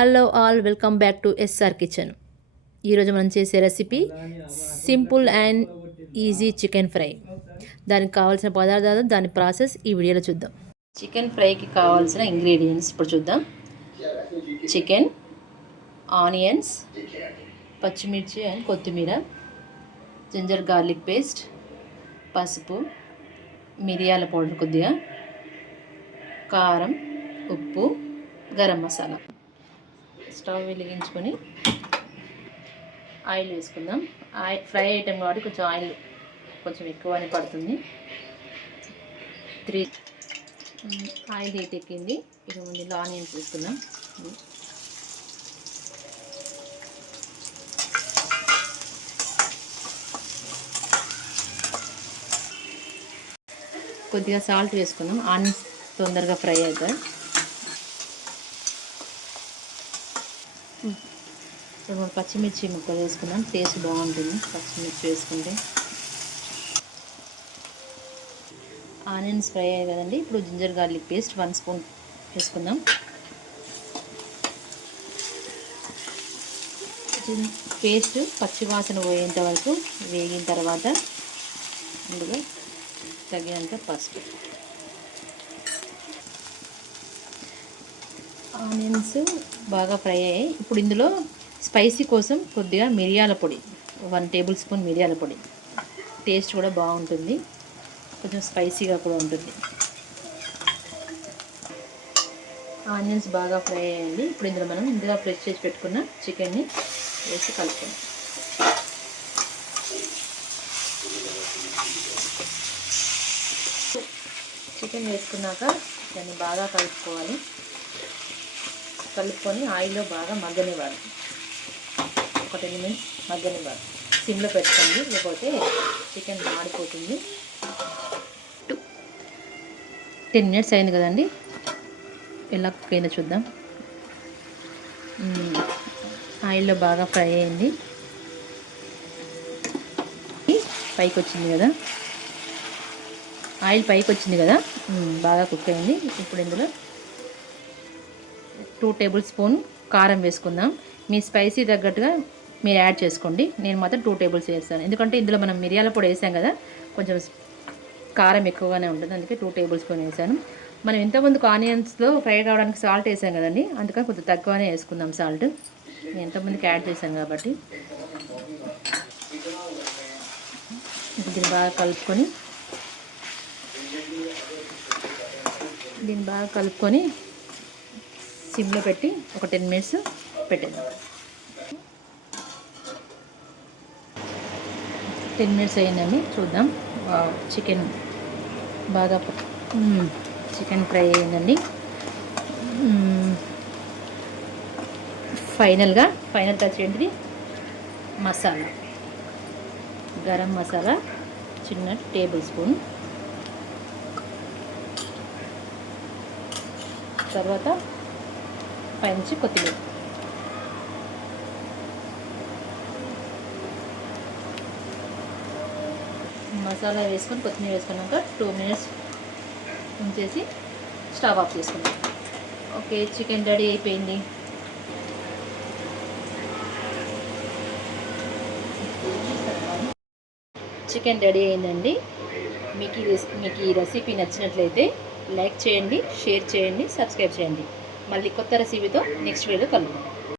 Hello all, welcome back to SR kitchen. ఈరోజు మనం చేసే recipe simple and easy chicken fry. దానికి కావాల్సిన పదార్థాలు, దాని ప్రాసెస్ ఈ వీడియోలో చూద్దాం. చికెన్ ఫ్రైకి కావాల్సిన ఇంగ్రీడియంట్స్ ఇప్పుడు చూద్దాం. చికెన్, ఆనియన్స్, పచ్చిమిర్చి అండ్ కొత్తిమీర, జింజర్ గార్లిక్ పేస్ట్, పసుపు, మిరియాల పౌడర్ కొద్దిగా, కారం, ఉప్పు, గరం మసాలా. స్టవ్ వెలిగించుకొని ఆయిల్ వేసుకుందాం. ఫ్రై ఐటెం కాబట్టి కొంచెం ఆయిల్ కొంచెం ఎక్కువనే పడుతుంది. ఆయిల్ హీట్ ఎక్కింది. ఇప్పుడు ముందు ఆనియన్స్ వేసుకుందాం. కొద్దిగా సాల్ట్ వేసుకుందాం, ఆనియన్స్ తొందరగా ఫ్రై అవుతాయి. ఇప్పుడు పచ్చిమిర్చి ముక్కలు వేసుకుందాం, టేస్ట్ బాగుంటుంది పచ్చిమిర్చి వేసుకుంటే. ఆనియన్స్ ఫ్రై అయ్యాయి కదండి. ఇప్పుడు జింజర్ గార్లిక్ పేస్ట్ 1 స్పూన్ వేసుకుందాం. పేస్ట్ పచ్చివాసన పోయేంత వరకు వేగిన తర్వాత అందులో తగినంత పసుపు. ఆనియన్స్ బాగా ఫ్రై అయ్యాయి. ఇప్పుడు ఇందులో స్పైసీ కోసం కొద్దిగా మిరియాల పొడి, 1 టేబుల్ స్పూన్ మిరియాల పొడి. టేస్ట్ కూడా బాగుంటుంది, కొంచెం స్పైసీగా కూడా ఉంటుంది. ఆనియన్స్ బాగా ఫ్రై అయ్యాయండి. ఇప్పుడు ఇందులో మనం ఇందులో ఫ్రెష్ చేసి పెట్టుకున్న చికెన్ని వేసి కలుపుకుందాం. చికెన్ వేసుకున్నాక దాన్ని బాగా కలుపుకోవాలి. కలుపుకొని ఆయిల్లో బాగా మగ్గనివ్వాలి. ఒక 10 మినిట్స్ మగ్గనివ్వాలి. సిమ్లో పెట్టుకోండి, లేకపోతే చికెన్ మాడిపోతుంది. 10 మినిట్స్ అయింది కదండి. ఎలా కుక్ అయిందో చూద్దాం. ఆయిల్లో బాగా ఫ్రై అయింది, పైకి వచ్చింది కదా, ఆయిల్ పైకి వచ్చింది కదా, బాగా కుక్ అయింది. ఇప్పుడు ఇందులో 2 టేబుల్ స్పూన్ కారం వేసుకుందాం. మీ స్పైసీ తగ్గట్టుగా మీరు యాడ్ చేసుకోండి. నేను మాత్రం 2 టేబుల్స్ వేస్తాను, ఎందుకంటే ఇందులో మనం మిరియాల పొడి వేసాం కదా, కొంచెం కారం ఎక్కువగానే ఉంటుంది, అందుకే 2 టేబుల్ స్పూన్ వేసాను. మనం ఇంతకుముందుకు ఆనియన్స్లో ఫ్రై కావడానికి సాల్ట్ వేసాం కదండి, అందుకని కొంచెం తక్కువనే వేసుకుందాం సాల్ట్. నేను ఇంతకుముందుకు యాడ్ చేశాను కాబట్టి. దీన్ని బాగా కలుపుకొని సిమ్లో పెట్టి ఒక 10 మినిట్స్ పెట్టేద్దాం. 10 మినిట్స్ అయిందండి, చూద్దాం. చికెన్ బాగా చికెన్ ఫ్రై అయిందండి. ఫైనల్ టచ్ ఏంటిది, మసాలా, గరం మసాలా చిన్న టేబుల్ స్పూన్, తర్వాత పైనుంచి కొత్తిమీర. మసాలా వేసుకొని కొత్తిమీర వేసుకున్నాక 2 మినిట్స్ ఉంచేసి స్టవ్ ఆఫ్ చేసుకుందాం. ఓకే, చికెన్ రెడీ అయిపోయింది. చికెన్ రెడీ అయిందండి. మీకు ఈ రెసిపీ నచ్చినట్లయితే లైక్ చేయండి, షేర్ చేయండి, సబ్స్క్రైబ్ చేయండి. మళ్ళీ కొత్త రెసిపీతో నెక్స్ట్ వీడియోలో కలుద్దాం.